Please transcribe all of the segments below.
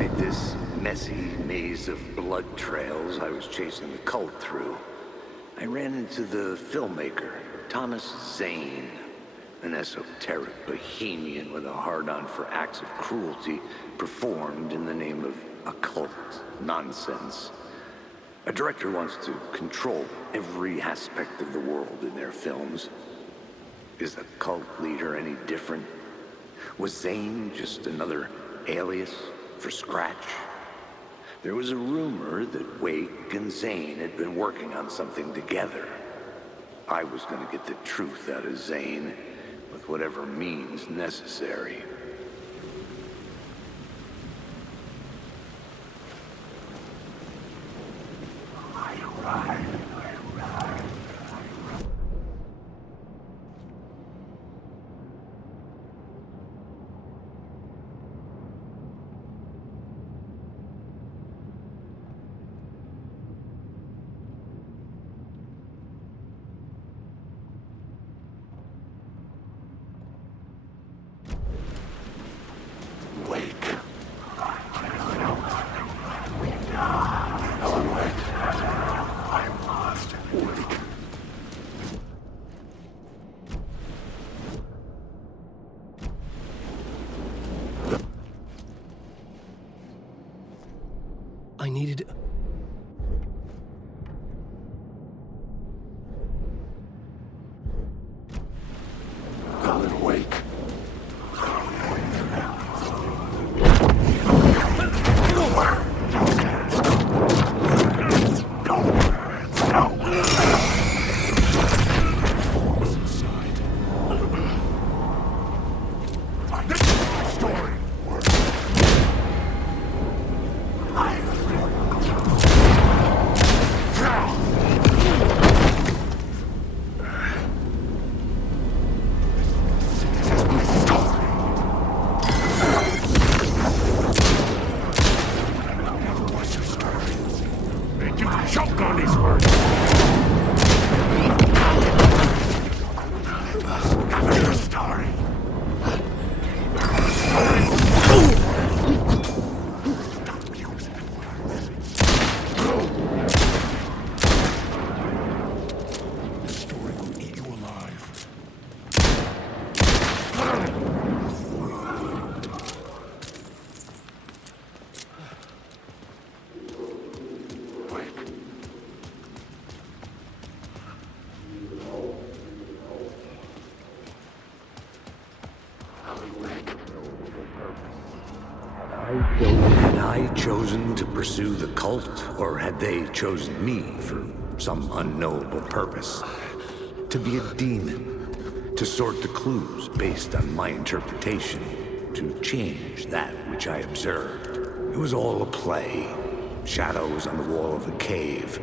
Inside this messy maze of blood trails I was chasing the cult through, I ran into the filmmaker, Thomas Zane, an esoteric bohemian with a hard-on for acts of cruelty performed in the name of occult nonsense. A director wants to control every aspect of the world in their films. Is the cult leader any different? Was Zane just another alias for Scratch? There was a rumor that Wake and Zane had been working on something together. I was going to get the truth out of Zane with whatever means necessary. I needed... Alan Wake. Had I chosen to pursue the cult, or had they chosen me for some unknowable purpose? To be a demon, to sort the clues based on my interpretation, to change that which I observed. It was all a play. Shadows on the wall of a cave,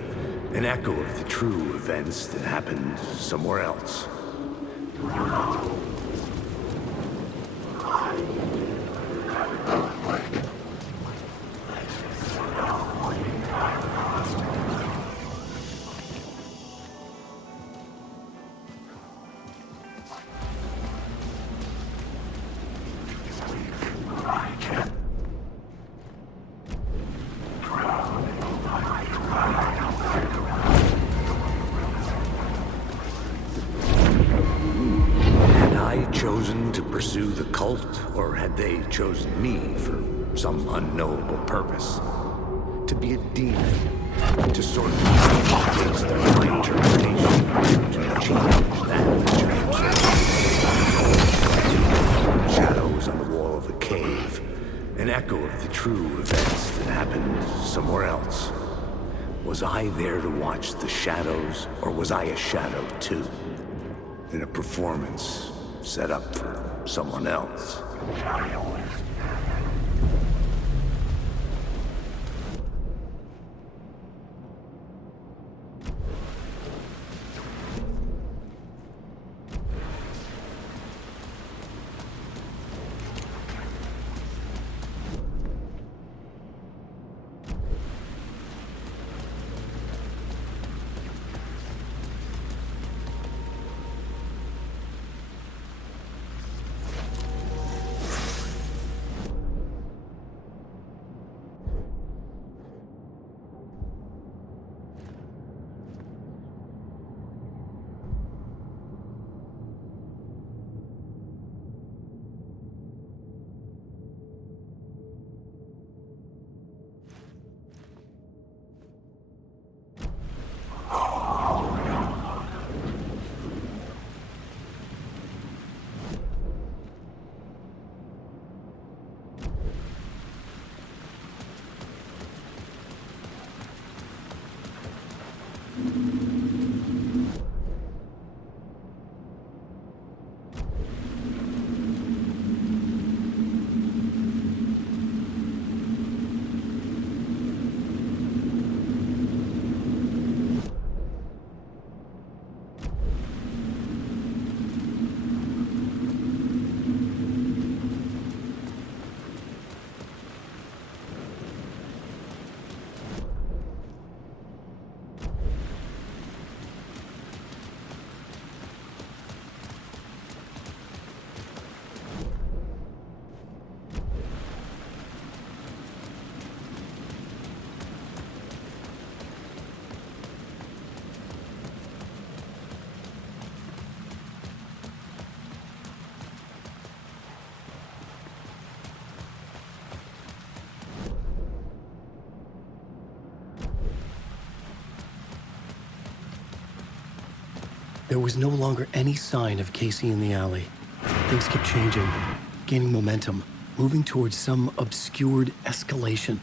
an echo of the true events that happened somewhere else. Chosen to pursue the cult, or had they chosen me for some unknowable purpose? To be a demon, to sort of based on my interpretation, to change that which I observed. Shadows on the wall of a cave, an echo of the true events that happened somewhere else. Was I there to watch the shadows, or was I a shadow too? In a performance set up for someone else. There was no longer any sign of Casey in the alley. Things kept changing, gaining momentum, moving towards some obscured escalation.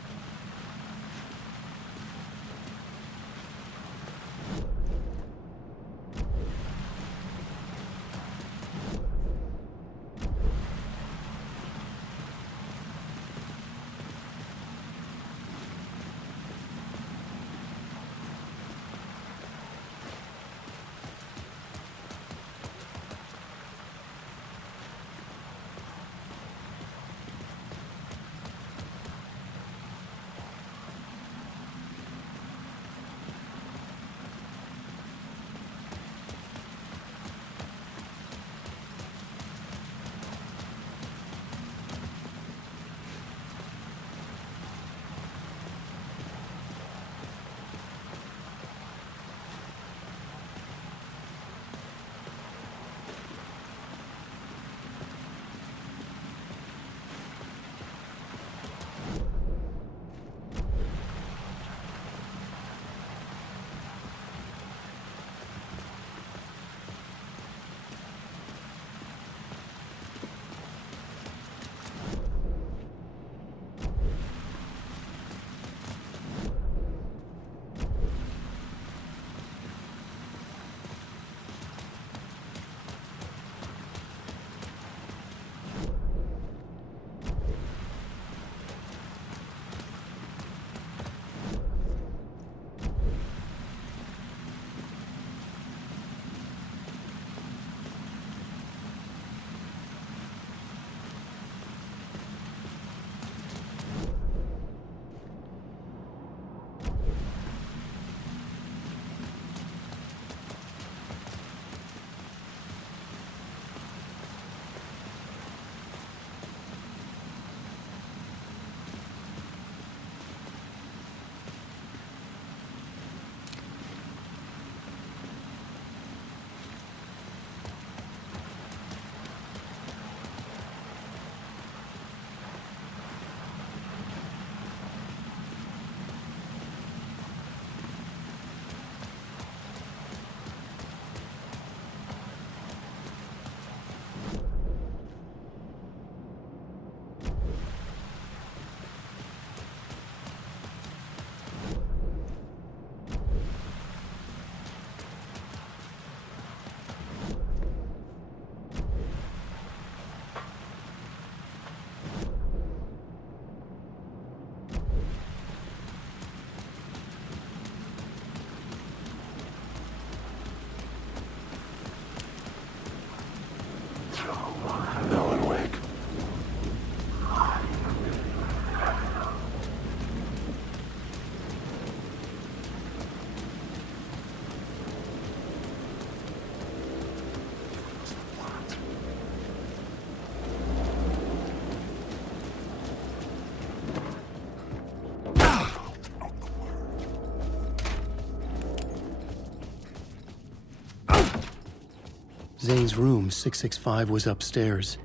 Zane's room, 665, was upstairs.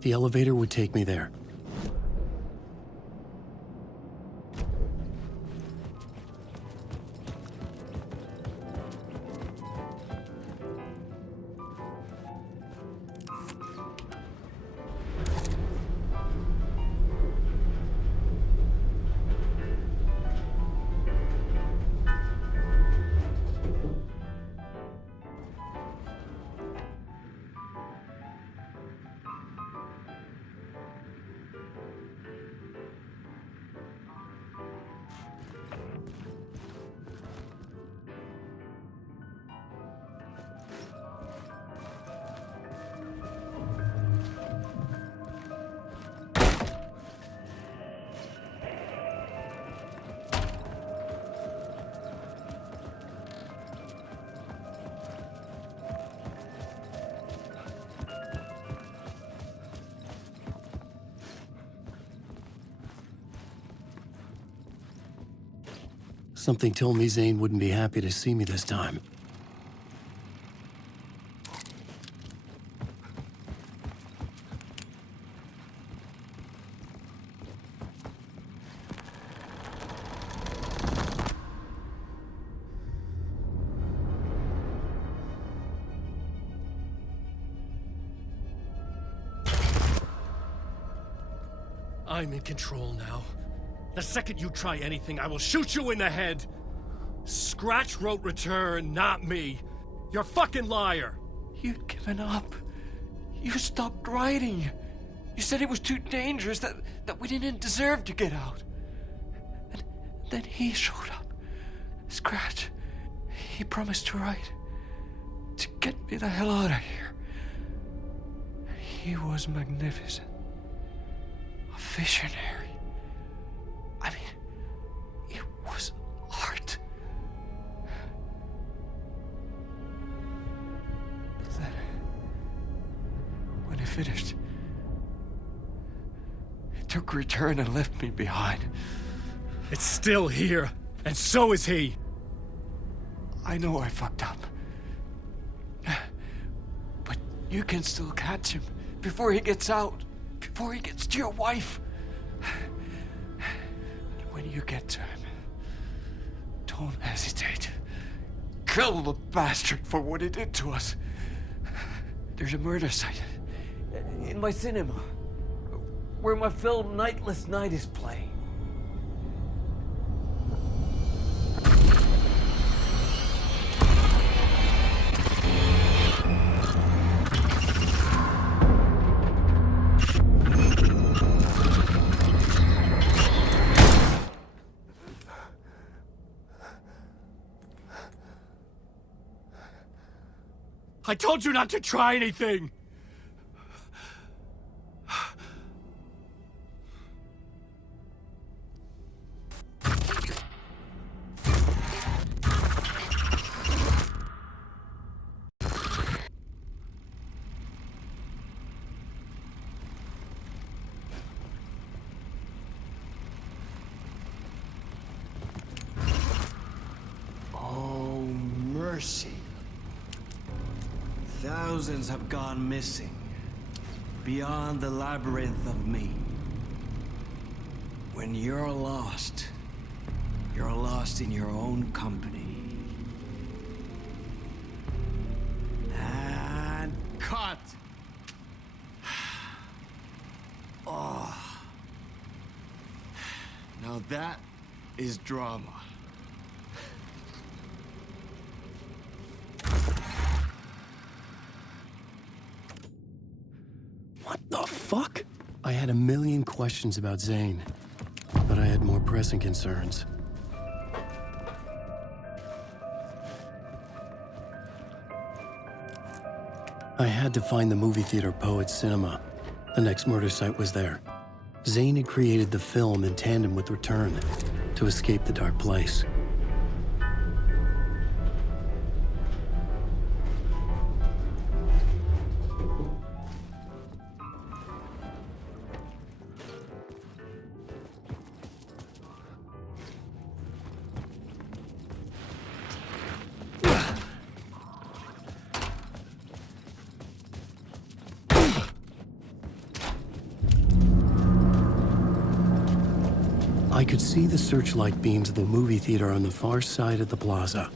The elevator would take me there. Something told me Zane wouldn't be happy to see me this time. I'm in control now. The second you try anything, I will shoot you in the head. Scratch wrote return, not me. You're a fucking liar. You'd given up. You stopped writing. You said it was too dangerous, that we didn't deserve to get out. And then he showed up. Scratch. He promised to write. To get me the hell out of here. He was magnificent. A visionary. I mean, it was art. But then, when he finished, he took return and left me behind. It's still here, and so is he. I know I fucked up. But you can still catch him before he gets out, before he gets to your wife. And when you get to him, don't hesitate. Kill the bastard for what he did to us. There's a murder site in my cinema where my film Nightless Night is playing. I told you not to try anything! Oh, mercy. Thousands have gone missing, beyond the labyrinth of me. When you're lost in your own company. And cut! Oh. Now that is drama. What the fuck? I had a million questions about Zane, but I had more pressing concerns. I had to find the movie theater Poets Cinema. The next murder site was there. Zane had created the film in tandem with Return to escape the dark place. I could see the searchlight beams of the movie theater on the far side of the plaza.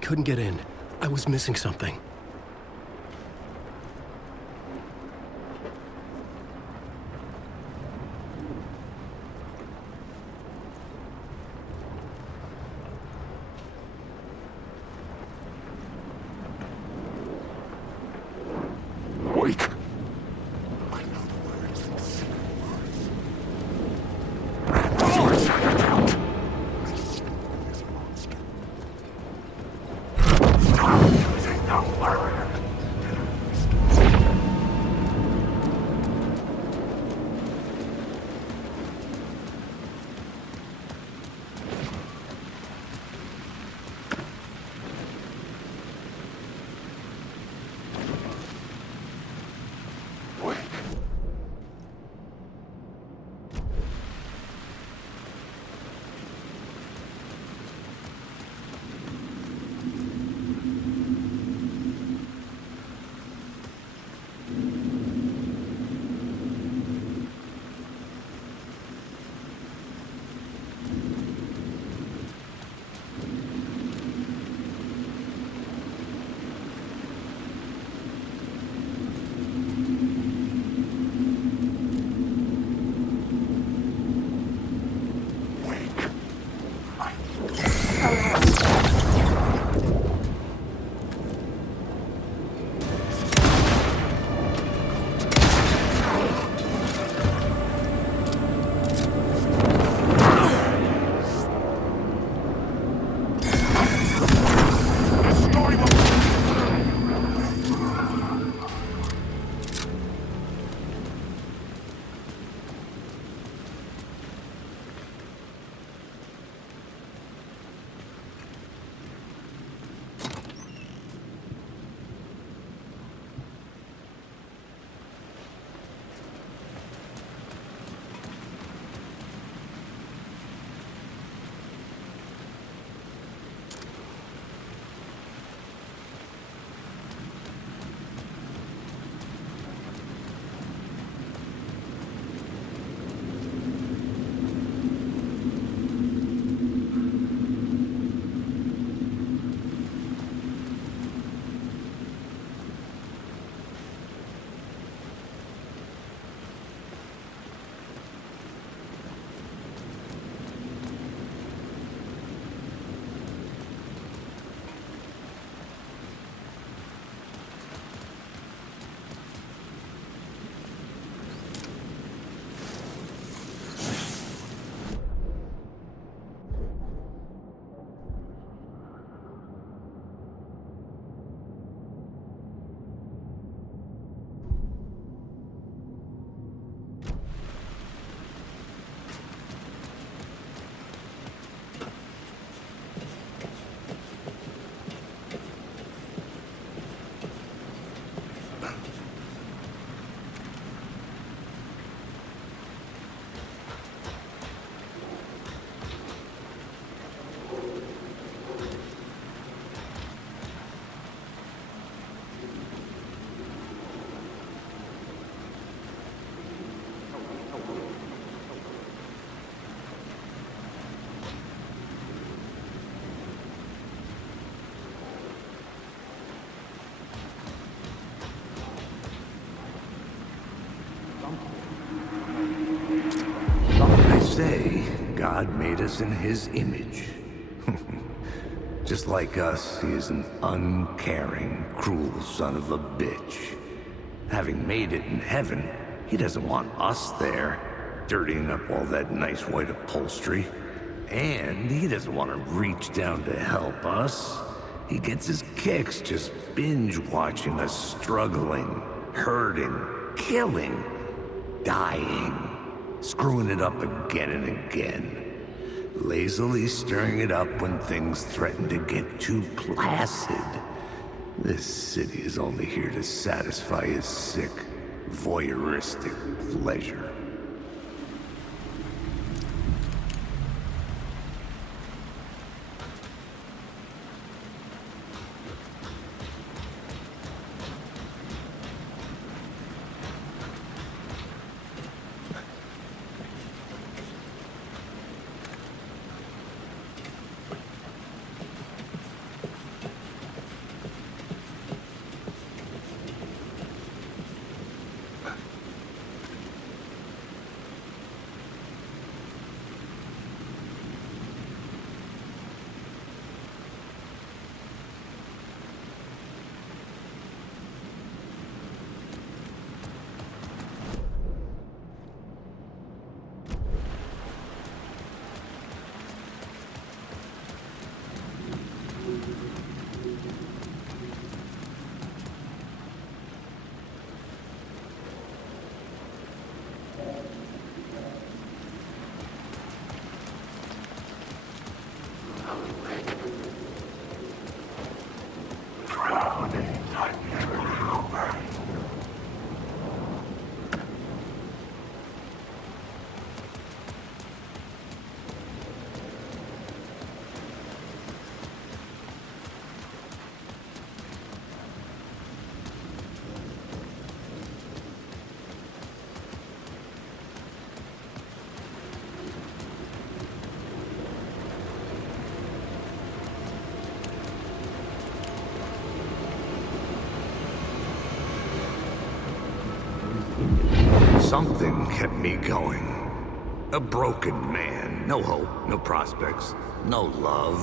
couldn't get in. I was missing something. Wake. I know the words, the secret words. Randall's out. I stole this monster. Stop using the word. Say God made us in his image. Just like us, he is an uncaring, cruel son of a bitch. Having made it in heaven, he doesn't want us there, dirtying up all that nice white upholstery. And he doesn't want to reach down to help us. He gets his kicks just binge-watching us struggling, hurting, killing, dying. Screwing it up again and again. Lazily stirring it up when things threaten to get too placid. This city is only here to satisfy his sick, voyeuristic pleasure. something kept me going. A broken man. No hope, no prospects, no love.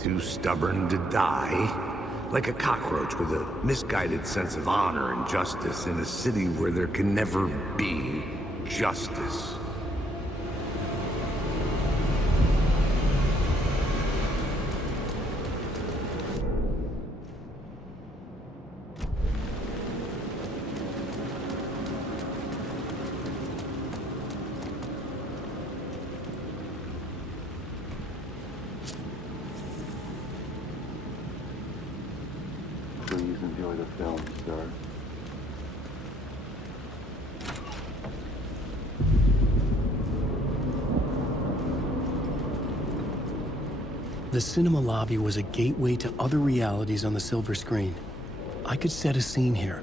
Too stubborn to die. Like a cockroach with a misguided sense of honor and justice in a city where there can never be justice. Please enjoy the film, sir. The cinema lobby was a gateway to other realities on the silver screen. I could set a scene here.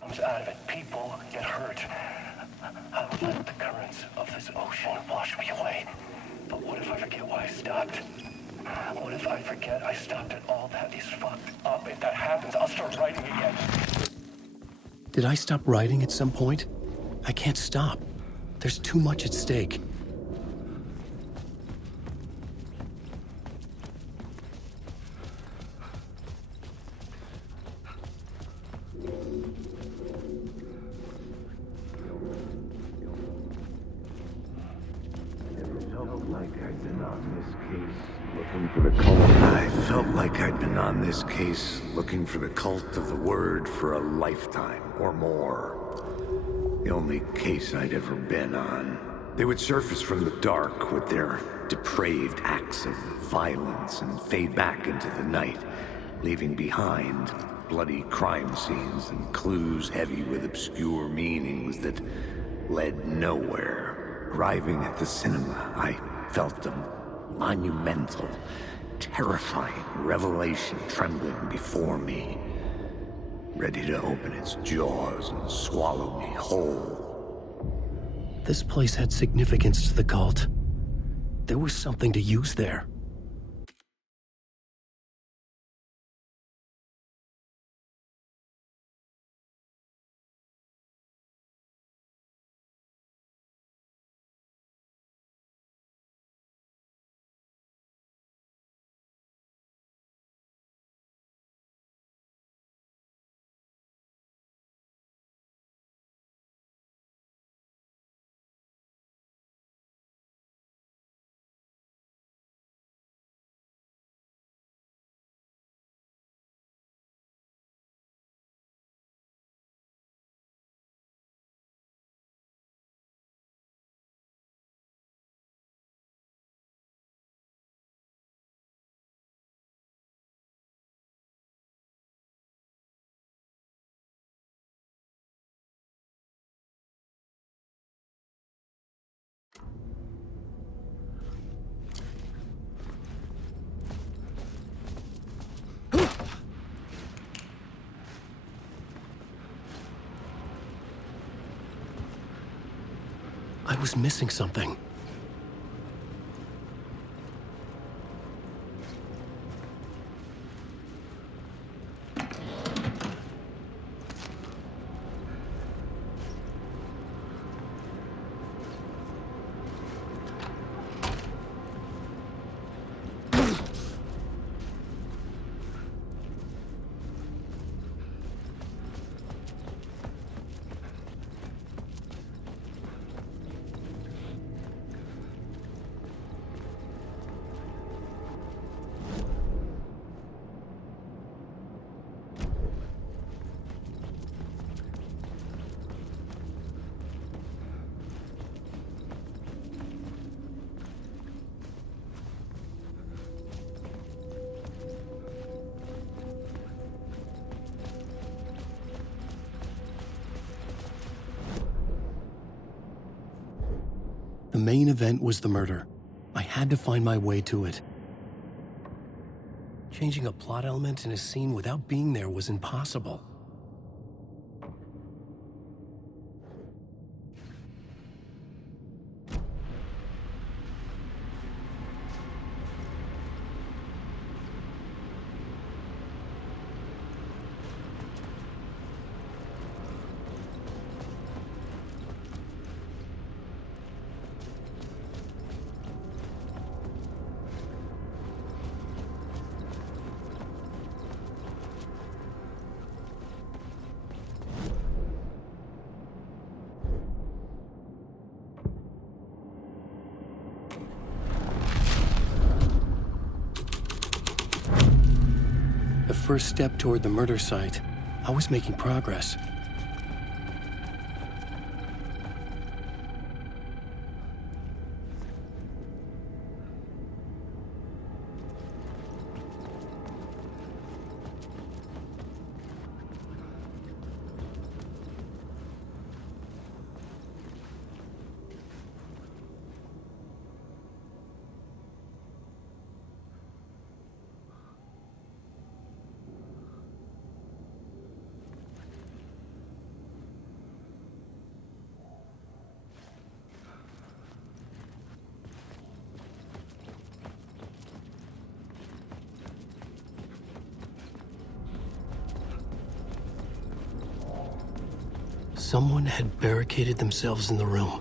Comes out of it, people get hurt. I would let the currents of this ocean wash me away. But what if I forget why I stopped? What if I forget I stopped at all that is fucked up? If that happens, I'll start writing again. Did I stop writing at some point? I can't stop. There's too much at stake. I felt like I'd been on this case looking for the cult of the word for a lifetime or more. The only case I'd ever been on. They would surface from the dark with their depraved acts of violence and fade back into the night, leaving behind bloody crime scenes and clues heavy with obscure meanings that led nowhere. Arriving at the cinema, I felt a monumental, terrifying revelation trembling before me, ready to open its jaws and swallow me whole. This place had significance to the cult. There was something to use there. I was missing something. The main event was the murder. I had to find my way to it. Changing a plot element in a scene without being there was impossible. The first step toward the murder site. I was making progress. Someone had barricaded themselves in the room.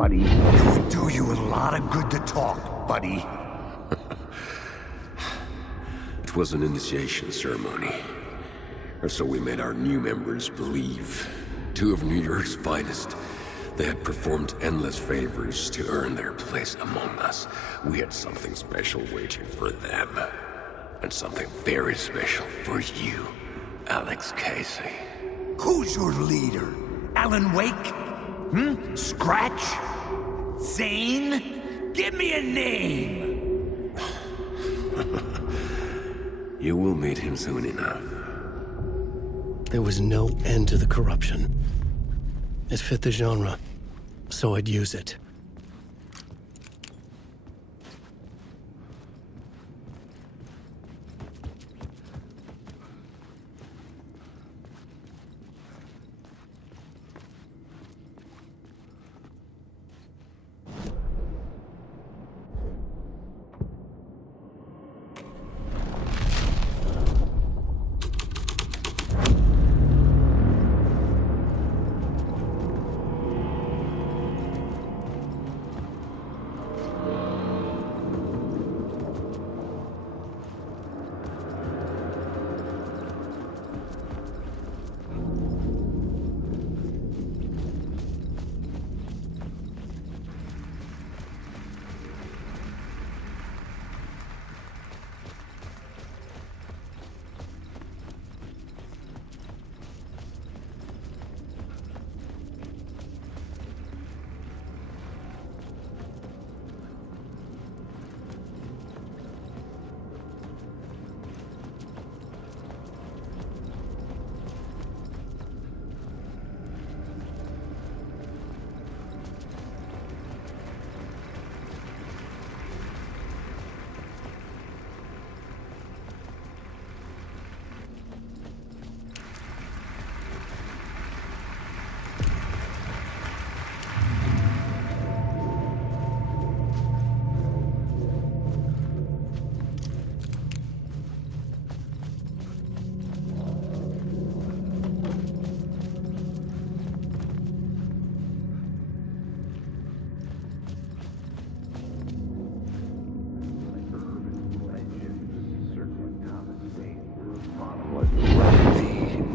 buddy. It would do you a lot of good to talk, buddy. It was an initiation ceremony. Or so we made our new members believe. Two of New York's finest. They had performed endless favors to earn their place among us. We had something special waiting for them. And something very special for you, Alex Casey. Who's your leader? Alan Wake? Scratch? Zane? Give me a name! You will meet him soon enough. There was no end to the corruption. It fit the genre, so I'd use it.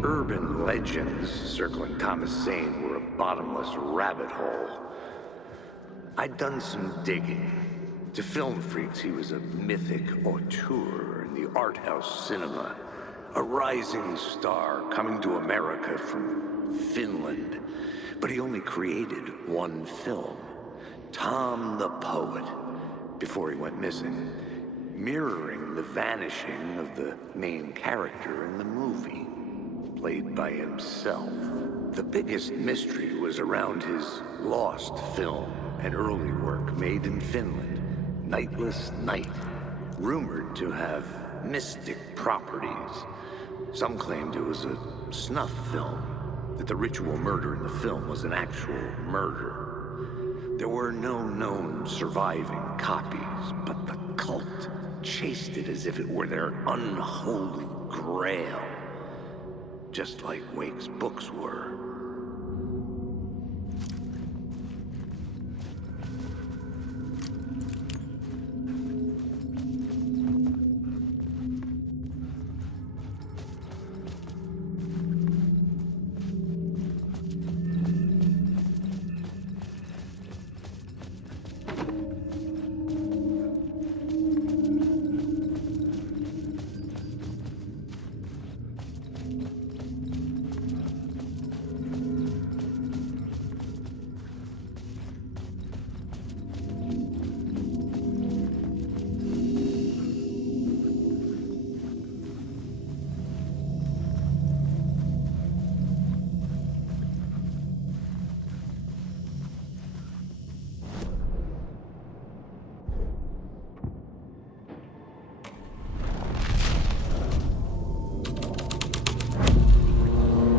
Urban legends circling Thomas Zane were a bottomless rabbit hole. I'd done some digging. To film freaks, he was a mythic auteur in the art house cinema. A rising star coming to America from Finland. But he only created one film, Tom the Poet, before he went missing, mirroring the vanishing of the main character in the movie, played by himself. The biggest mystery was around his lost film, an early work made in Finland, Nightless Night, rumored to have mystic properties. Some claimed it was a snuff film, that the ritual murder in the film was an actual murder. There were no known surviving copies, but the cult chased it as if it were their unholy grail, just like Wake's books were.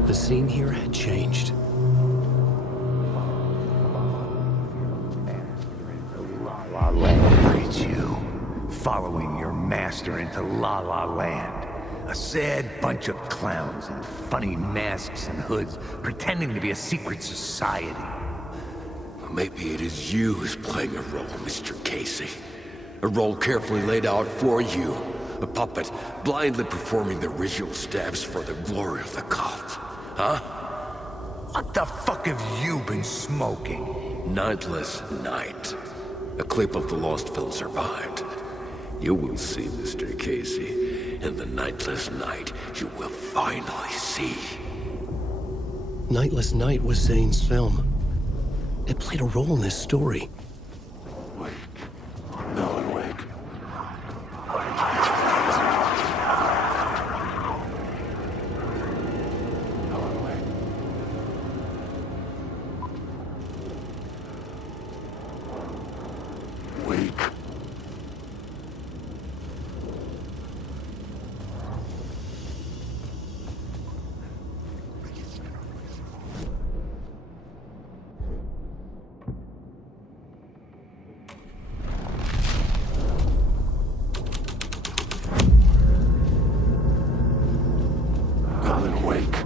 The scene here had changed. Look at you, following your master into La La Land. A sad bunch of clowns in funny masks and hoods, pretending to be a secret society. Maybe it is you who's playing a role, Mr. Casey. A role carefully laid out for you. A puppet blindly performing the ritual stabs for the glory of the cult. Huh? What the fuck have you been smoking? Nightless Night. A clip of the lost film survived. You will see, Mr. Casey. In the Nightless Night, you will finally see. Nightless Night was Zane's film. It played a role in this story. Wake. Alan, wake. Alan, wake. Wake. Alan, wake.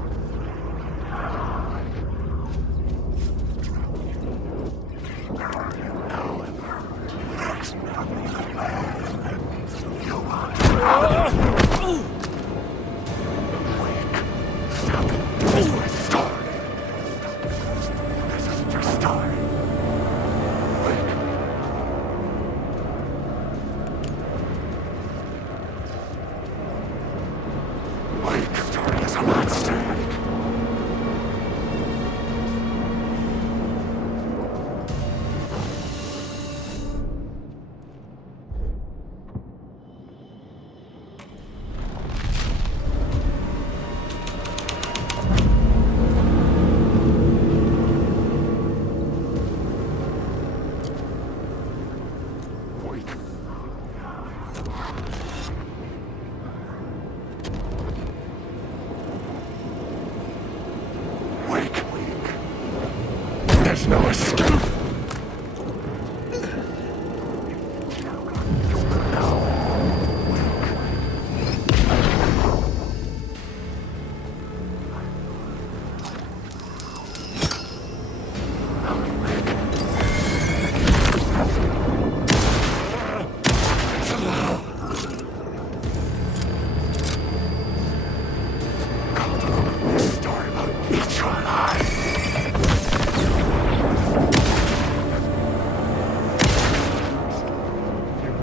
There's no escape!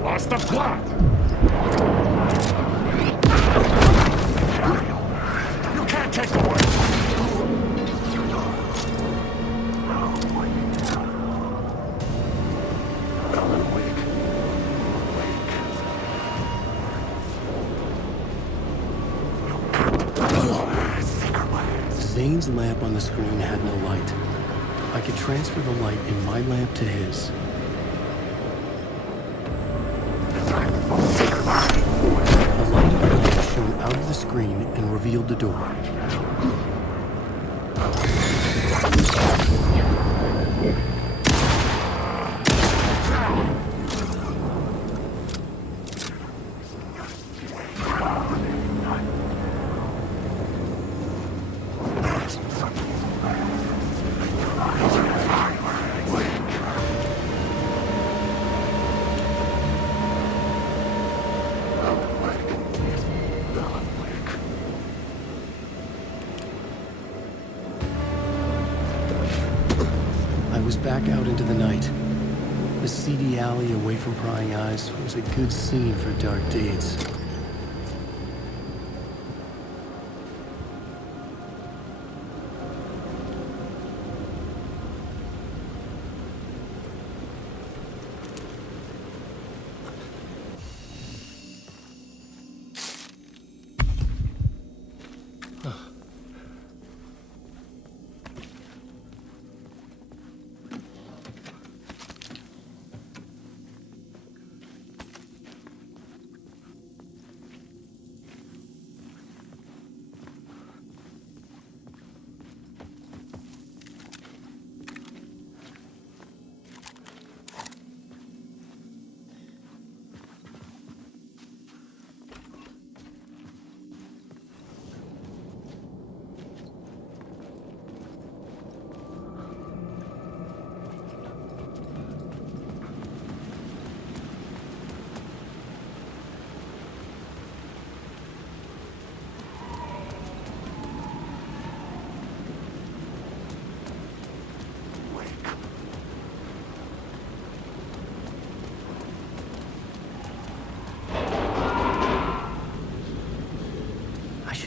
Lost the plot! You can't take the word! Alan, wake. Zane's lamp on the screen had no light. I could transfer the light in my lamp to his. The light of the lamp shone out of the screen and revealed the door. I was back out into the night. The seedy alley away from prying eyes was a good scene for dark deeds.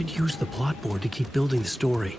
could use the plot board to keep building the story.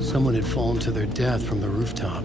Someone had fallen to their death from the rooftop.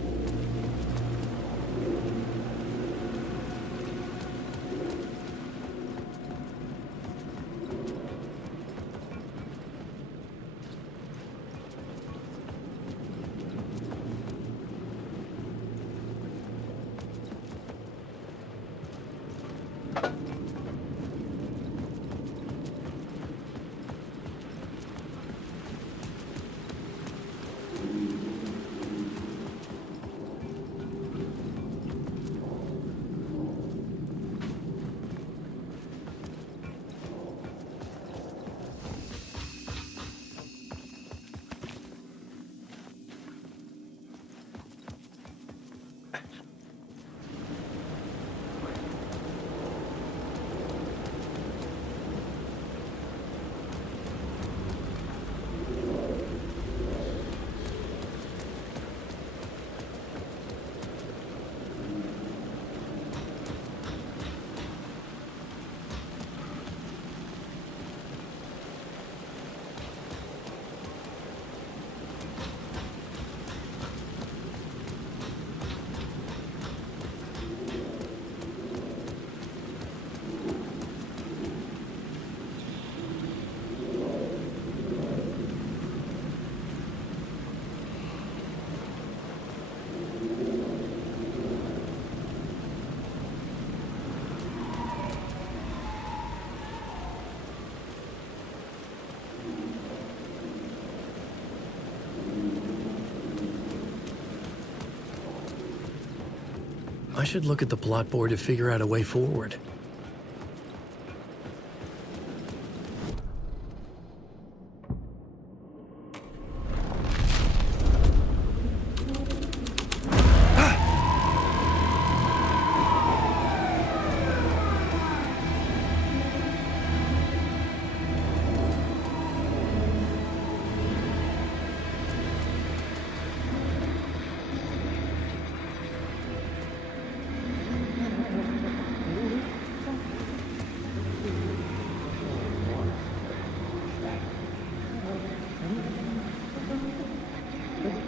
I should look at the plot board to figure out a way forward.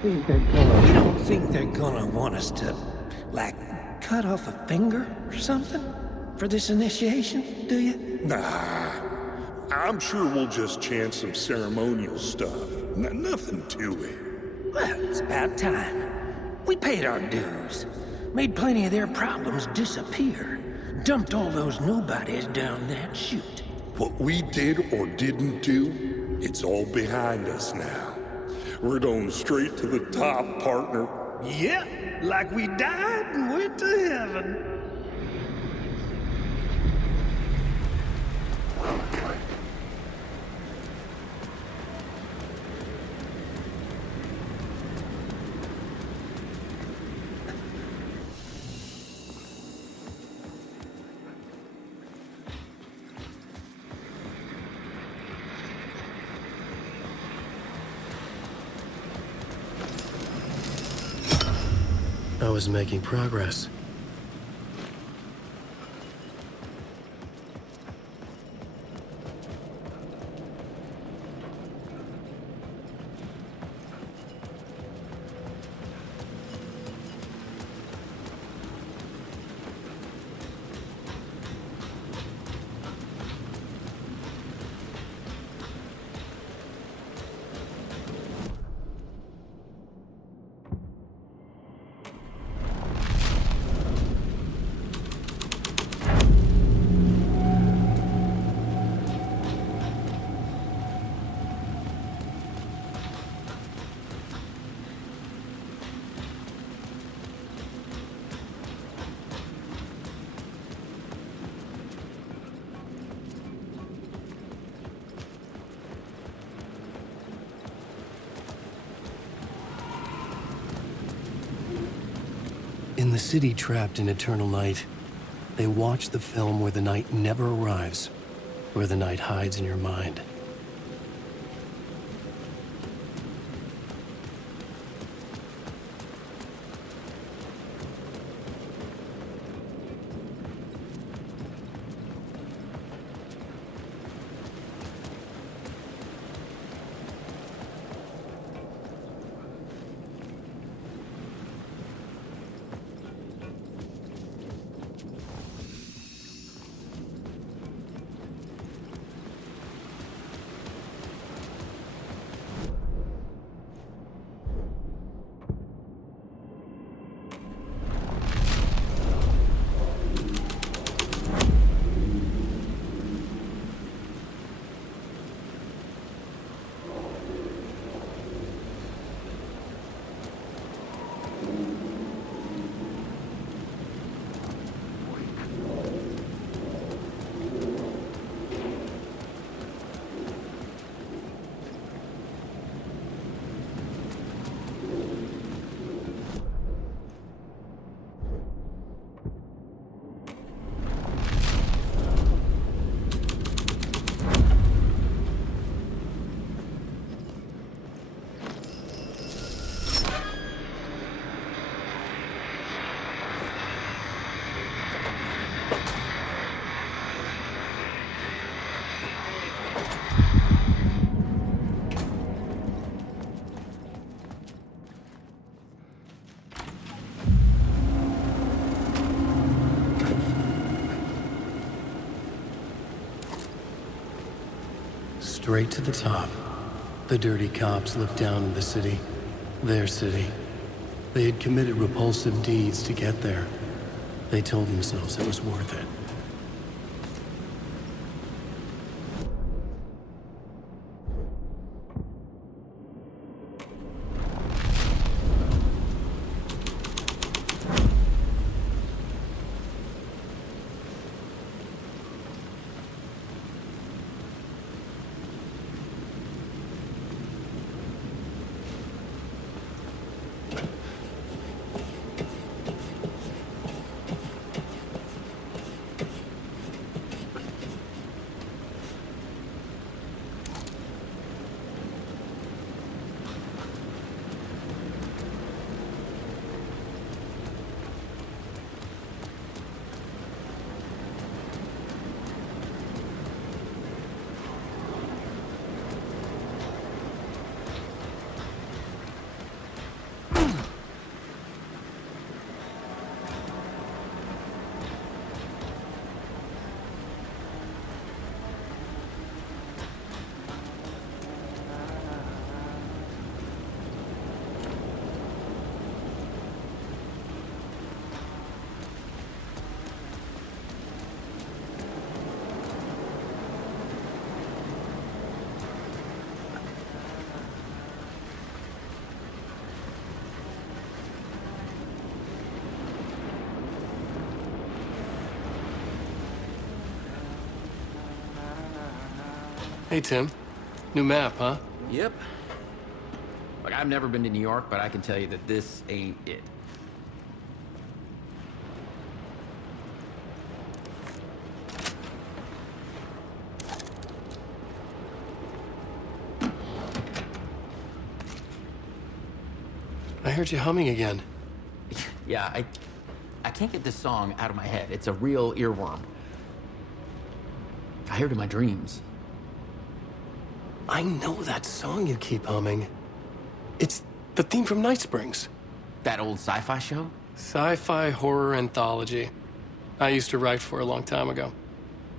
You don't think they're gonna want us to, like, cut off a finger or something for this initiation, do you? Nah, I'm sure we'll just chant some ceremonial stuff. Nothing to it. Well, it's about time. We paid our dues, made plenty of their problems disappear, dumped all those nobodies down that chute. What we did or didn't do, it's all behind us now. We're going straight to the top, partner. Yeah, like we died and went to heaven. I was making progress. In the city trapped in eternal night, they watch the film where the night never arrives, where the night hides in your mind. Straight to the top. The dirty cops looked down on the city. Their city. They had committed repulsive deeds to get there. They told themselves it was worth it. Hey, Tim. New map, huh? Yep. Like, I've never been to New York, but I can tell you that this ain't it. I heard you humming again. Yeah, I can't get this song out of my head. It's a real earworm. I hear it in my dreams. I know that song you keep humming. It's the theme from Night Springs. That old sci-fi show? Sci-fi horror anthology. I used to write for a long time ago.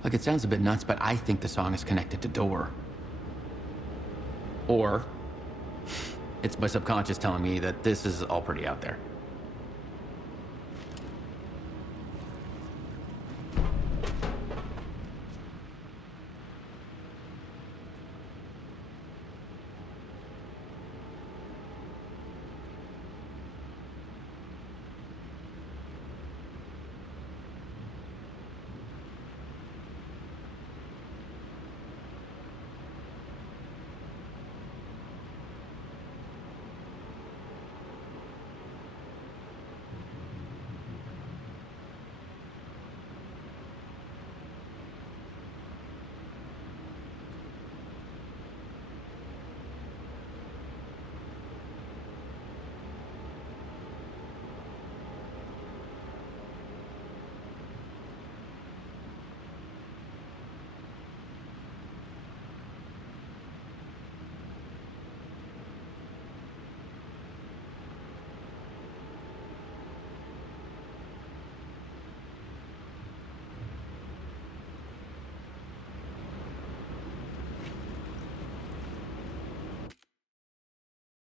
Like, it sounds a bit nuts, but I think the song is connected to Door. Or it's my subconscious telling me that this is all pretty out there.